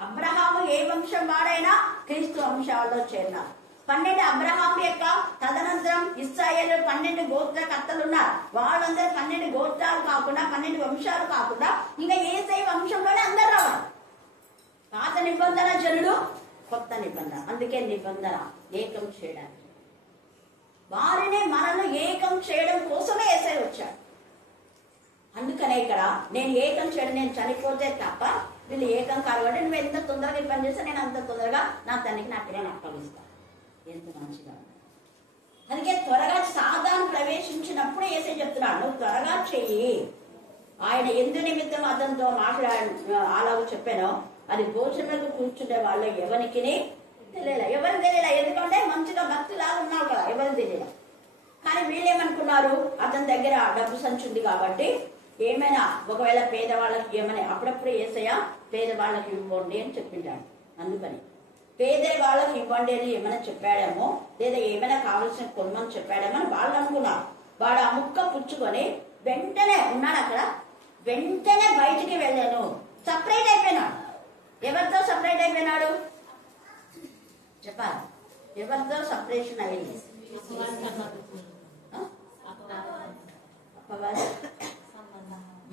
అబ్రహాము ఏ వంశం వాడైనా క్రీస్తు వంశావళిలో చేరినారు. 12 అబ్రహాం యొక్క తదనంతరం ఇశ్రాయేలు 12 గోత్రకర్తలు ఉన్నారు. వాళ్ళందరూ 12 గోత్రాలు కాకుండా 12 వంశాలు కాకుండా ఇంకా యేసయ్య వంశంలోనే అందరు రావాలి. పాత నిబంధన జనులు, కొత్త నిబంధన. అందుకే నిబంధన ఏకం చేయడానికి, వారిని మనల్ని ఏకం చేయడం కోసమే యేసయ్య వచ్చాడు. అందుకనే ఇక్కడ నేను ఏకం చేయడం, నేను చనిపోతే తప్ప వీళ్ళు ఏకం కాదు. అంటే నువ్వు ఎంత తొందరగా పని చేస్తే నేను అంత తొందరగా నా తండ్రికి నా పిల్లలు అప్పగిస్తాను. ఎంత మంచిగా. అందుకే త్వరగా సాతాను ప్రవేశించినప్పుడు యేసయ్య చెప్తున్నాడు, నువ్వు త్వరగా చెయ్యి. ఆయన ఎందు నిమిత్తం అతనితో అలాగ చెప్పానో అది భోజనంలో కూర్చుంటే వాళ్ళు ఎవరికి తెలియలే. ఎందుకంటే మంచిగా భక్తిలాగా ఉన్నావు కదా, ఎవరికి తెలియదు. కానీ వీళ్ళేమనుకున్నారు, అతని దగ్గర డబ్బు సంచుంది కాబట్టి ఏమైనా ఒకవేళ పేదవాళ్ళకి ఏమని అప్పుడప్పుడు యేసయ్య పేదవాళ్ళకి ఇవ్వండి అని చెప్పింటాడు. అందుకని పేదవాళ్ళకి ఇవ్వండి అని ఏమైనా చెప్పాడేమో, లేదా ఏమైనా కావాల్సిన కొమ్మని చెప్పాడేమో అని వాళ్ళు అనుకున్నారు. వాడు ఆ ముక్క పుచ్చుకొని వెంటనే ఉన్నాడు అక్కడ, వెంటనే బయటికి వెళ్ళాను. సపరేట్ అయిపోయినాడు. ఎవరితో సపరేట్ అయిపోయినాడు చెప్పాలి? ఎవరితో సపరేషన్ అయింది?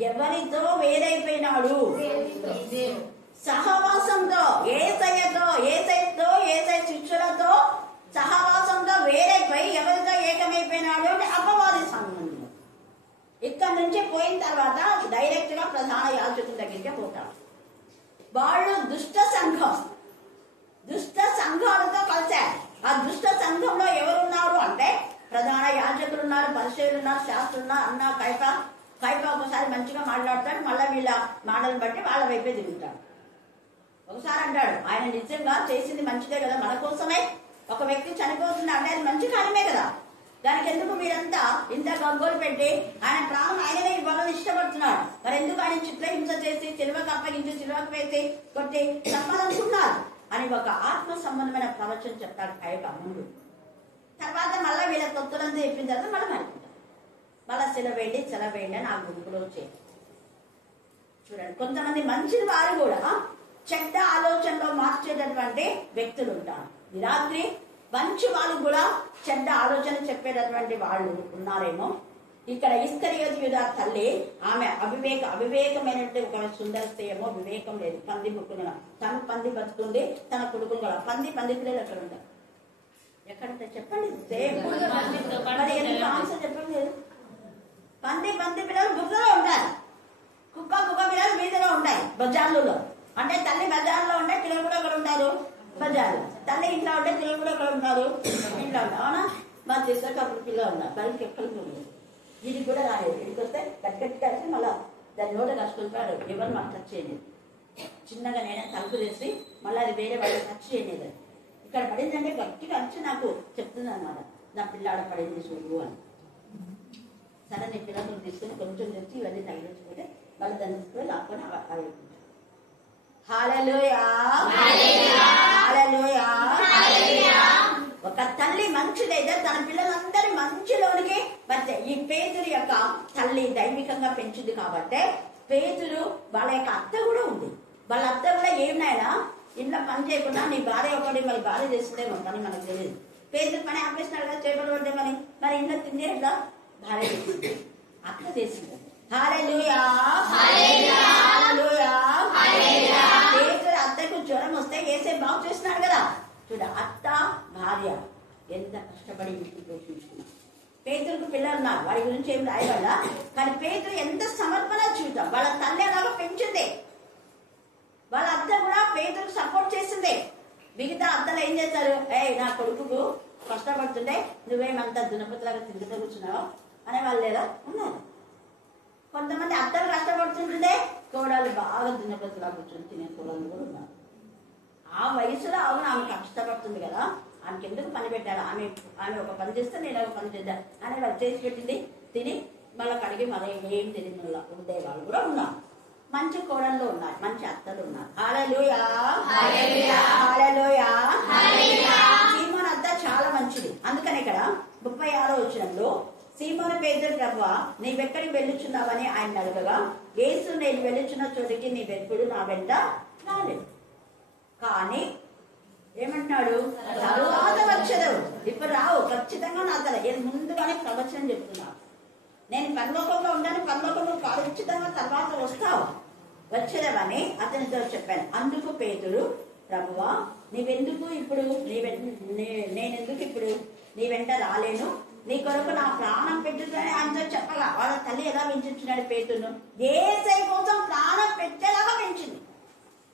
ఎవరితో వేరైపోయినాడు? సహవాసంతో, యేసయ్యతో, యేసయ్య శిష్యులతో సహవాసంతో వేరైపోయి ఎవరితో ఏకమైపోయినాడు అంటే అపవాది సంబంధం. ఇక్కడ నుంచి పోయిన తర్వాత డైరెక్ట్ గా ప్రధాన యాజకుల దగ్గరికి పోతారు. వాళ్ళు దుష్ట సంఘాలతో కలిశారు. ఆ దుష్ట సంఘంలో ఎవరున్నారు అంటే ప్రధాన యాజకులు ఉన్నారు, పరిచయులు ఉన్నారు, శాస్త్రులు ఉన్నారు. అన్న కైప ఒకసారి మంచిగా మాట్లాడతాడు, మళ్ళీ వీళ్ళ మాటలు బట్టి వాళ్ళ వైపే తిరుగుతాడు. ఒకసారి అంటాడు, ఆయన నిజంగా చేసింది మంచిదే కదా, మన కోసమే ఒక వ్యక్తి చనిపోతున్నా అంటే అది మంచి కార్యమే కదా, దానికి ఎందుకు మీరంతా ఇంత గగ్గోలు పెట్టి ఆయన ప్రాణం ఆయననే ఇవ్వాలని ఇష్టపడుతున్నాడు, మరి ఎందుకు ఆయన చిత్రహింస చేసి సిలువకు అప్పగించి సిలువకు వేసి కొట్టి చంపాలనుకున్నారు అని ఒక ఆత్మ సంబంధమైన ప్రవచనం చెప్తాడు కైప ముందు. తర్వాత మళ్ళీ వీళ్ళ తొత్తులంతా చెప్పిన తర్వాత మళ్ళీ మరిపోతారు. మళ్ళీ సెలవేయండి అని ఆ గుంపులో చేయాలి. చూడండి, కొంతమంది మంచి వారు కూడా చెడ్డ ఆలోచనలో మార్చేటటువంటి వ్యక్తులు ఉంటారు. ఈ రాత్రి మంచి వాళ్ళు కూడా చెడ్డ ఆలోచన చెప్పేటటువంటి వాళ్ళు ఉన్నారేమో. ఇక్కడ ఇస్కరియోతు యూదా తల్లి ఆమె అవివేకమైనటువంటి ఒక సుందర స్త్రీయేమో, వివేకం లేదు. పంది ముక్కున తను పంది బతుకుంది, తన కొడుకులు కూడా పంది పిల్లలు ఎక్కడ ఉంటారు? ఎక్కడంటే చెప్పండి, మరి ఎందుకు ఆన్సర్ చెప్పండి లేదు? పంది పిల్లలు గుర్రలో ఉంటారు, కుక్క పిల్లలు వీధిలో ఉంటాయి, బజార్లలో. అంటే తల్లి బజార్లో ఉంటే పిల్లలు కూడా అక్కడ ఉంటారు బజార్లో, తల్లి ఇంట్లో ఉంటే పిల్లలు కూడా అక్కడ ఉంటారు ఇంట్లో ఉంటారు. అవునా? మా చేసాక అప్పుడు పిల్లలు ఉన్నారు, బయటకి ఎక్కడికి ఉండదు. ఇది కూడా రాలేదు. ఇడికి వస్తే గట్టి కలిసి మళ్ళీ దాని నోట కట్టుకుంటాడు, ఎవరు మాకు టచ్ చేయలేదు. చిన్నగా నేనే తలుపు చేసి మళ్ళీ అది వేరే వాళ్ళు టచ్ చేయలేదు. ఇక్కడ పడిందంటే గట్టిగా వచ్చి నాకు చెప్తుంది అన్నమాట, నా పిల్లాడ పడింది చూడు అని. సరే నీ పిల్లలు తీసుకుని కొంచెం తెచ్చి ఇవన్నీ తగిలించుకుంటే వాళ్ళు దాన్ని తీసుకుని లాక్కొని అవి. హల్లెలూయా, హల్లెలూయా. ఒక తల్లి మంచిదైతే తన పిల్లలందరి మంచిలోనికి వస్తే. ఈ పేతురు యొక్క తల్లి దైవికంగా పెంచింది కాబట్టి పేతురు వాళ్ళ యొక్క అత్త కూడా ఉంది. వాళ్ళ అత్త కూడా ఏమినైనా ఇంట్లో పని చేయకుండా నీ భార్య ఒకటి మరి భార్య చేస్తుందేమో పని మనకు తెలియదు. పేతురు పని ఆపేసినాడు కదా, చేపలు పడితే మరి ఇంట్లో తిందే ఇట్లా భార్య చేసింది, అత్త చేసింది. హల్లెలూయా, హల్లెలూయా. పేతురు అత్తకు జ్వరం వస్తే యేసే బాగు చేస్తున్నాడు కదా. చూడ, అత్త భార్య ఎంత కష్టపడి ఇంటికి పోషించుకున్నారు. పేతురుకు పిల్లలు ఉన్నారు, వారి గురించి ఏం రాయగల, కానీ పేతురు ఎంత సమర్పణ చూద్దాం. వాళ్ళ తల్లి అలాగా పెంచింది, వాళ్ళ అత్త కూడా పేతురుకు సపోర్ట్ చేసింది. మిగతా అత్తలు ఏం చేస్తారు, నా కొడుకు కష్టపడుతుంటే నువ్వేమంతా దునపతిలాగా తిరుగుతూ కూర్చున్నావు అనేవాళ్ళు లేదా? ఉన్నారు. కొంతమంది అత్తలు కష్టపడుతుంటుంటే కోడలు బాగా దునపతిలా కూర్చొని తినే కోడలు కూడా ఉన్నారు. ఆ వయసులో అవును ఆమె కష్టపడుతుంది కదా, ఆమెకి ఎందుకు పని పెట్టాడు, ఆమె ఒక పని చేస్తే నేను ఒక పని చేద్దాం అని వాళ్ళు చేసి పెట్టింది తిని మళ్ళీ కడిగి మళ్ళీ ఏం తెలియని ఉండే వాళ్ళు కూడా ఉన్నారు. మంచి కోడళ్ళు ఉన్నారు, మంచి అత్తలు ఉన్నారు. హల్లెలూయా, హల్లెలూయా. సీమోను అత్త చాలా మంచిది. అందుకని ఇక్కడ 36వ వచనంలో సీమోను పేతురు, ప్రభువా నీవెక్కడికి వెళ్ళుచున్నావని ఆయన అడగగా, యేసు నేను వెళ్ళుచున్న చోటికి నీవెప్పుడు నా వెంట రాలేదు, కానీ ఏమంటున్నాడు, తరువాత వచ్చేదు, ఇప్పుడు రావు, ఖచ్చితంగా నా తల ముందుగానే ప్రవచనం చెప్తున్నావు. నేను పరలోకంలో ఉంటాను, పరలోకంలో ఖచ్చితంగా తర్వాత వస్తావు, వచ్చేదవని అతనితో చెప్పాను. అందుకు పేతురు, ప్రభువా నీవెందుకు ఇప్పుడు నేనెందుకు ఇప్పుడు నీ వెంట రాలేను, నీ కొరకు నా ప్రాణం పెట్టుదని ఆయనతో చెప్పగా. వాళ్ళ తల్లి ఎలా పెంచుతున్నాడు పేతురును? యేసయ్య కోసం ప్రాణం పెట్టేలాగా పెంచింది.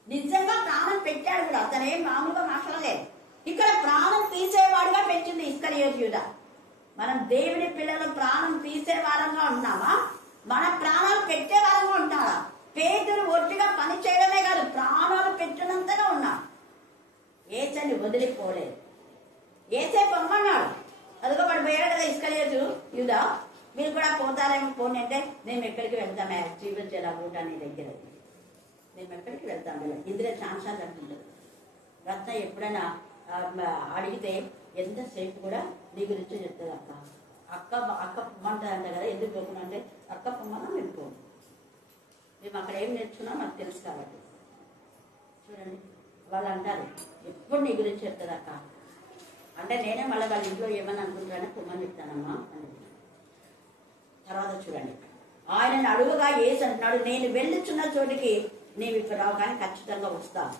నిజంగా ప్రాణం పెట్టాడు కూడా, అతనేం మామూలుగా మాట్లాడలేదు. ఇక్కడ ప్రాణం తీసేవాడుగా పెంచింది ఇస్కరియోతు యూదా. మనం దేవుని పిల్లల ప్రాణం తీసే వారంగా ఉన్నామా, మన ప్రాణాలు పెట్టే వారంగా ఉంటున్నారా? పేతురు ఒట్టిగా పని చేయడమే కాదు, ప్రాణాలు పెట్టినంతగా ఉన్నా. యేసయ్యని వదిలిపోలేదు. యేసయ్య పొమ్మన్నాడు, అదిగో వాడు పోయాడు కదా ఇస్కరియోతు యూదా, మీరు కూడా పోతారేమో, పోనీ అంటే మేము ఎక్కడికి వెళ్తామే, జీవించేలా ఉంటా నీ దగ్గర, మేము ఎక్కడికి వెళ్తాం కదా. ఇందులో ఛాన్సాలు అంటుండదు. రత్న ఎప్పుడైనా అడిగితే ఎంతసేపు కూడా నీ గురించి చెప్తుంది. అక్క పొమ్మంటుంది అంట కదా, ఎందుకు పోకున్నా అంటే అక్క పొమ్మన్నా మేము పోము, మేము అక్కడ ఏం నేర్చుకున్నాం మాకు తెలుసు కాబట్టి. చూడండి, వాళ్ళు అంటారు ఎప్పుడు నీ గురించి చెప్తుంది అక్క అంటే, నేనే మళ్ళీ వాళ్ళ ఇంట్లో ఏమని అనుకుంటానో పొమ్మని చెప్తానమ్మా అని. తర్వాత చూడండి, ఆయనను అడుగుగా యేసు అంటున్నాడు, నేను వెళ్ళుచున్న చోటికి నీవు ఇక్కడ రావు కానీ ఖచ్చితంగా వస్తావు.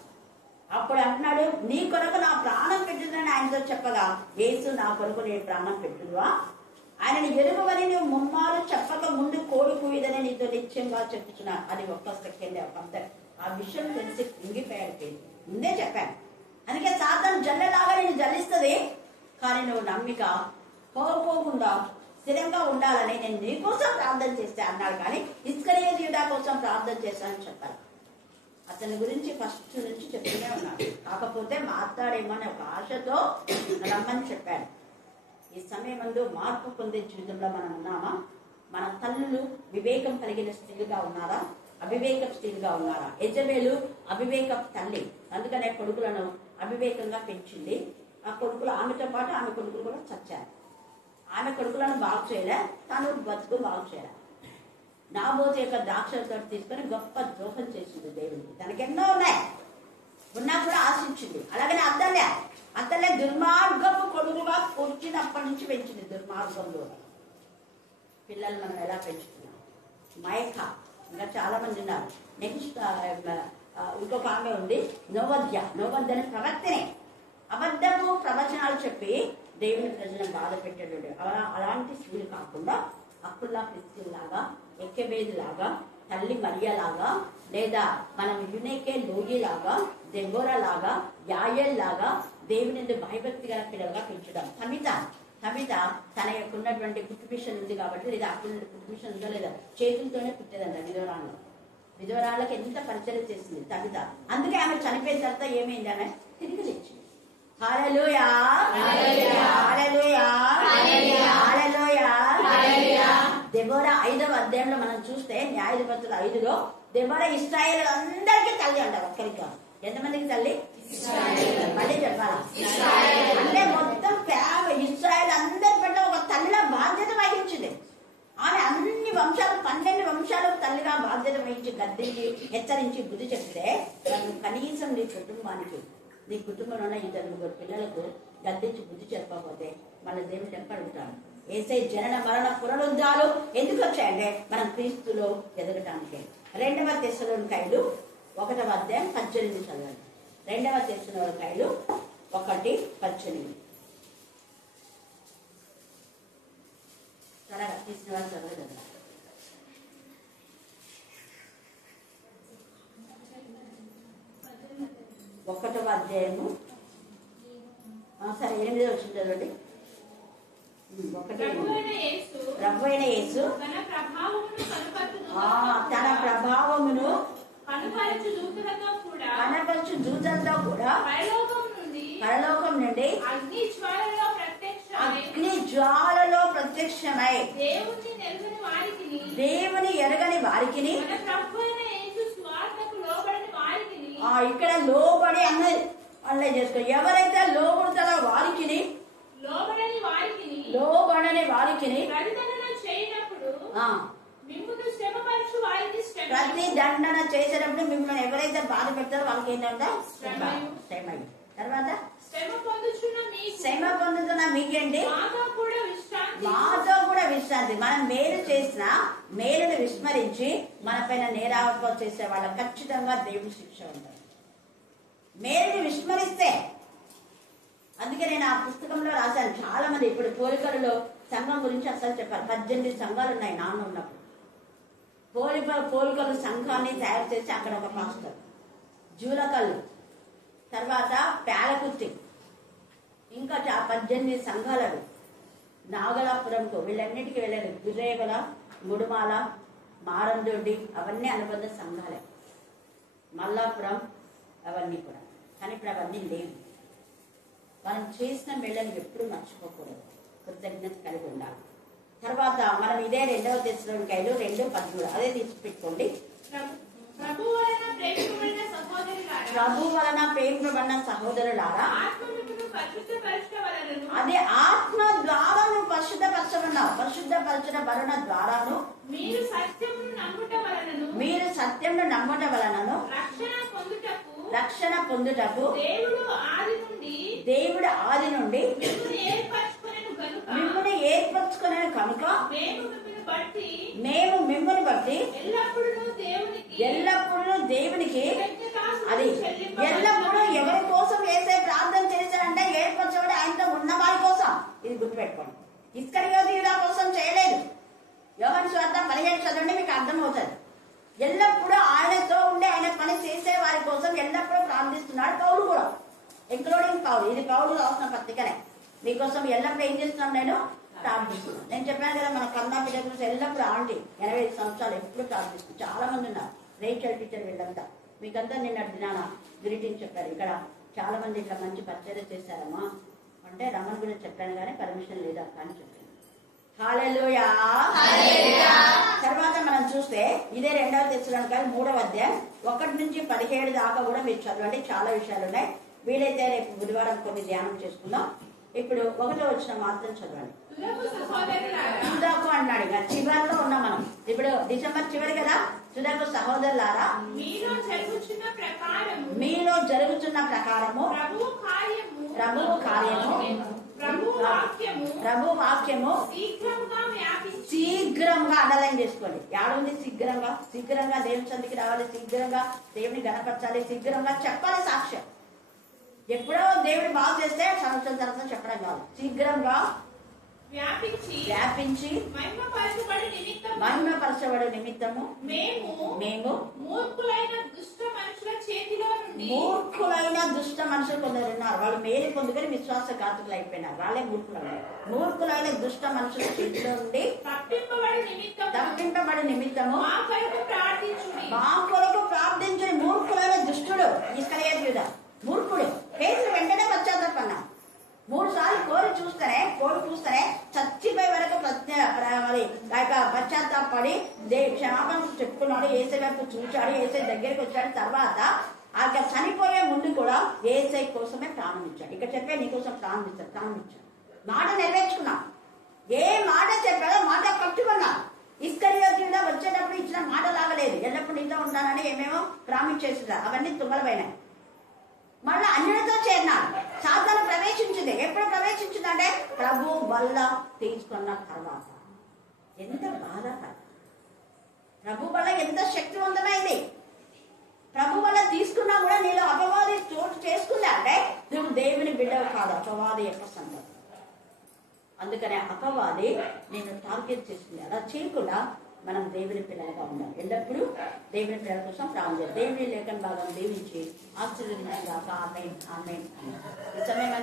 అప్పుడు అంటున్నాడు, నీ కొరకు నా ప్రాణం పెట్టుదని ఆయనతో చెప్పగా, యేసు నా కొరకు నేను ప్రాణం పెట్టుదువా, ఆయనని ఎరుగవని నువ్వు ముమ్మారు చెప్పక ముందు కోడి కూయదని నీతో నిశ్చయంగా చెప్తున్నా. అది ఒక్క సెకండ్ ఆ విషయం తెలిసి కుంగిపోయాడు. ముందే చెప్పాను. అందుకే సాతాను జల్లలాగా నేను జల్లిస్తుంది, కానీ నువ్వు నమ్మిక పోకుండా స్థిరంగా ఉండాలని నేను నీకోసం ప్రార్థన చేస్తే అన్నాడు. కానీ ఇస్కరియోతు యూదా కోసం ప్రార్థన చేశానని చెప్పాలి. అతని గురించి ఫస్ట్ నుంచి చెప్తూనే ఉన్నాడు. కాకపోతే మాట్లాడేమని ఒక ఆశతో రమ్మని చెప్పాడు. ఈ సమయమందు మార్పు పొందే జీవితంలో మనం ఉన్నామా? మన తల్లులు వివేకం కలిగిన స్త్రీలుగా ఉన్నారా? అవివేక స్త్రీలుగా ఉన్నారా? యెజబెలు అవివేక తల్లి, అందుకనే కొడుకులను అవివేకంగా పెంచింది. ఆ కొడుకులు ఆమెతో పాటు ఆమె కొడుకులు కూడా చచ్చారు. ఆమె కొడుకులను బాగు చేయలే, తను బతుకు బాగు చేయలే. నాబోతు యొక్క ద్రాక్షలతో తీసుకొని గొప్ప ద్రోహం చేసింది దేవుడికి. తనకెన్నో ఉన్నాయి, ఉన్నా కూడా ఆశించింది. అలాగనే అత్తలే దుర్మార్గపు కొడుకుగా పుట్టినప్పటి నుంచి పెంచింది. దుర్మార్గంలో పిల్లలు మనం ఎలా పెంచుతున్నాం? మైక, ఇంకా చాలా మంది ఉన్నారు. నెక్స్ట్ ఇంకొక ఆమె ఉంది, నోవద్య అనే ప్రవక్తనే అబద్ధము ప్రవచనాలు చెప్పి దేవుని ప్రజలను బాధ పెట్టాడు. అలాంటి స్త్రీలు కాకుండా అప్పుల్లా క్రిస్టిన్ లాగా, ఎక్కెబేది లాగా, తల్లి మరియలాగా, లేదా మనం యునేకే లోగి లాగా, దెబోరా లాగా, యాయల్ లాగా దేవుని భయభక్తి గల పిల్లలుగా పెంచడం. తమిత తన యొక్క ఉన్నటువంటి కుటుంబిషన్ ఉంది కాబట్టి, లేదా అప్పుడు కుటుంబిషన్ ఉందో లేదా చేతులతోనే పుట్టేదంట. విధవరాళ్ళకి ఎంత పరిచయం చేసింది తమిత. అందుకే ఆమె చనిపోయిన తర్వాత ఏమైంది? ఆమె తిరిగి లేచింది. హల్లెలూయా, హల్లెలూయా, హల్లెలూయా. దెబోరా 5వ అధ్యాయంలో మనం చూస్తే, న్యాయాధిపతులు 5లో దెబోరా ఇశ్రాయేలు అందరికీ తల్లి అంట. ఒక్కరికి ఎంతమందికి తల్లి? మళ్ళీ చెప్పాలా? అంటే మొత్తం ఇశ్రాయేలు అందరి పట్ల ఒక తల్లిలా బాధ్యత వహించింది. ఆమె అన్ని వంశాలు 12 వంశాలకు తల్లిగా బాధ్యత వహించి గద్దించి హెచ్చరించి బుద్ధి చెప్తే, కనీసం నీ కుటుంబంలో ఉన్న 2-3 పిల్లలకు గద్దించి బుద్ధి చెప్పకపోతే మన దేవుడు అడుగుతాడు. యేసయ్య జనన మరణ పునరుద్ధాలు ఎందుకు వచ్చాయంటే మనం క్రీస్తులో ఎదగటానికి. 2వ తెస్సలోనికైలు 1వ అధ్యాయం 18 చదవండి. 2వ తెస్సలోనికైలు 1:18 త్వరగా తీసిన వాళ్ళు చదవగలరా? 1వ అధ్యాయము సరే 8వ వచనం చదవండి. ప్రభువైన యేసు తన ప్రభావమును కనపరచు దూతలతో కూడా పరలోకం నుండి అగ్ని జ్వాలలో ప్రత్యక్షమై దేవుని ఎరగని వారికి, ఇక్కడ లోబడి అన్నది చేసుకో. ఎవరైతే లోబడతారో వారికి, లోబడని వారికి ప్రతి దండన చేసేటప్పుడు మిమ్మల్ని ఎవరైతే బాధ పెడతారో వాళ్ళకి ఏంటంటే శ్రమ. తర్వాత శ్రమ పొందుతున్న మీకేంటి? మాతో కూడా విశ్రాంతి. మనం మేలు చేసిన మేలును విస్మరించి మన పైన నేరారోపణ చేసే వాళ్ళకి ఖచ్చితంగా దేవుని శిక్ష ఉంటుంది. మేలుని విస్మరిస్తే, అందుకే నేను ఆ పుస్తకంలో రాశాను. చాలా మంది ఇప్పుడు పోలికలలో సంఘం గురించి అసలు చెప్పారు. 18 సంఘాలు ఉన్నాయి నాన్న ఉన్నప్పుడు. పోలికలు సంఘాన్ని తయారు చేసి అక్కడ ఒక పాస్టర్, జూలకల్లు, తర్వాత పేలకుర్తి, ఇంకా 18 సంఘాలు నాగలాపురంకు వీళ్ళన్నిటికీ వెళ్ళారు. గుర్రేగల, ముడుమాల, మారందొడ్డి అవన్నీ అనుబంధ సంఘాలే. మల్లాపురం అవన్నీ కూడా. కానీ ఇప్పుడు అవన్నీ లేవు. మనం చేసిన మేళ్ళని ఎప్పుడు మర్చిపోకూడదు, కృతజ్ఞత కలిగి ఉండాలి. తర్వాత మనం ఇదే 2వ తెస్సలోనికైలు 2:13 అదే తీసి పెట్టుకోండి. ప్రభు వలన ప్రేమింపబడిన సహోదరులారా, అదే ఆత్మ ద్వారా నువ్వు పరిశుద్ధపరచబడినావు. పరిశుద్ధపరచడం వలన ద్వారాను మీరు సత్యమును నమ్ముట వలనను రక్షణ పొందుటకు దేవుడు ఆది నుండి మిమ్మల్ని ఏర్పరచుకునేను కనుక మేము మిమ్మల్ని బట్టి ఎల్లప్పుడూ దేవునికి అది ఎల్లప్పుడూ గుర్తుపెట్టుకోండి. ఇస్కరియోతు యూదా కోసం చేయలేదు. యోహాను సువార్త 15 చదవండి, మీకు అర్థమవుతుంది. ఎల్లప్పుడూ ఆయనతో ఉండి ఆయన పని చేసే వారి కోసం ఎల్లప్పుడూ ప్రార్థిస్తున్నాడు పౌలు కూడా, ఇంక్లూడింగ్ పౌలు. ఇది పౌలు రాసిన పత్రికనే. మీకోసం ఎల్లప్పుడూ ఏం చేస్తున్నాను, నేను ప్రార్థిస్తున్నాను. నేను చెప్పాను కదా, మన కన్నా పిల్లల గురించి ఎల్లప్పుడూ ఆంటీ 85 సంవత్సరాలు ఎప్పుడు ప్రార్థిస్తున్నాను. చాలా మంది ఉన్నారు, రేచల్ టీచర్ వీళ్ళంతా. మీకంతా నిన్న దినాన గ్రీటింగ్ చెప్పారు. ఇక్కడ చాలా మంది ఇట్లా మంచి పరిచయం చేశారమ్మా అంటే రమణ్ గురించి చెప్పాను కానీ పర్మిషన్ లేదా అని చెప్పాను. హల్లెలూయా. తర్వాత మనం చూస్తే ఇదే 2వ తెస్సలోనికైలు 3వ అధ్యాయం 1 నుంచి 17 దాకా కూడా మీరు చదవండి. చాలా విషయాలు ఉన్నాయి. వీలైతే రేపు బుధవారం కొన్ని ధ్యానం చేసుకుందాం. ఇప్పుడు 1వ వచనం మాత్రం చదవండి. తుదకు అన్నాడు. ఇక చివరిలో ఉన్నాం మనం. ఇప్పుడు డిసెంబర్ చివరి కదా. తుదకు సహోదరులారా, మీలో జరుగుతున్న ప్రకారము ప్రభు కార్యము ప్రభు వాక్యము శీఘ్రంగా అండర్లైన్ చేసుకోండి. ఏడుంది శీఘ్రంగా? శీఘ్రంగా దేవుని సంధికి రావాలి, శీఘ్రంగా దేవుని గణపరచాలి, శీఘ్రంగా చెప్పాలి సాక్ష్యం. ఎప్పుడో దేవుడు బాగు చేస్తే సంవత్సరం తర్వాత చెప్పడం కాదు, శీఘ్రంగా వ్యాపించి మహిమపరచబడు నిమిత్తము మేము మూర్ఖులైన దుష్ట మనుషులు కొందరు ఉన్నారు. వాళ్ళు మేలు పొందుకొని విశ్వాసఘాతుకులు అయిపోయినారు. వాళ్ళే మూర్ఖులైన దుష్ట మనుషుల చేతిలో నుండి తప్పింపబడి నిమిత్తము మా కొరకు ప్రార్థించని మూర్ఖులైన దుష్టుడు ఇస్కరియోతు యూదా మూర్ఖుడు. పేతురు వెంటనే పశ్చాత్తాపన్నాడు. 3 సార్లు కోరి చూస్తేనే చచ్చిపోయే వరకు పశ్చాత్తాపడి క్షమాపణ చెప్పుకున్నాడు. ఏసై వైపు చూచాడు, ఏసై దగ్గరికి వచ్చాడు. తర్వాత ఆ చనిపోయే ముందు కూడా ఏసై కోసమే ప్రారంభించాడు. ఇక్కడ చెప్పే నీకోసం ప్రారంభించాడు. మాట నెరవేర్చుకున్నాడు. ఏ మాట చెప్పాడో మాట కట్టుకున్నాడు. ఇస్కరియోతు యూదా వచ్చేటప్పుడు ఇచ్చిన మాట లాగలేదు. ఎల్లప్పుడు నీతో ఉంటానని ఏమేమో ప్రామించేస్తున్నారు. అవన్నీ తుంగలపోయినాయి. మళ్ళీ అన్యులతో చేరినాడు. సాతాను ప్రవేశించింది. ఎప్పుడు ప్రవేశించిందంటే ప్రభు వల్ల తీసుకున్న తర్వాత. ఎంత బాధాకరం! ప్రభు వల్ల ఎంత శక్తివంతమైంది. ప్రభు వల్ల తీసుకున్నా కూడా నీలో అపవాది చోటు చేసుకుందా అంటే నువ్వు దేవుని బిడ్డవు కాదు, అపవాది యొక్క సంగతి. అందుకనే అపవాది నేను టార్గెట్ చేస్తుంది. అలా చేయకుండా మనం దేవుని పిల్లలుగా ఉండాలి. ఎల్లప్పుడూ దేవుని పిల్లల కోసం ప్రార్థన. దేవుని లేఖన భాగం దీవించి ఆశీర్వదించుగాక. ఆమేన్. ఈ సమయం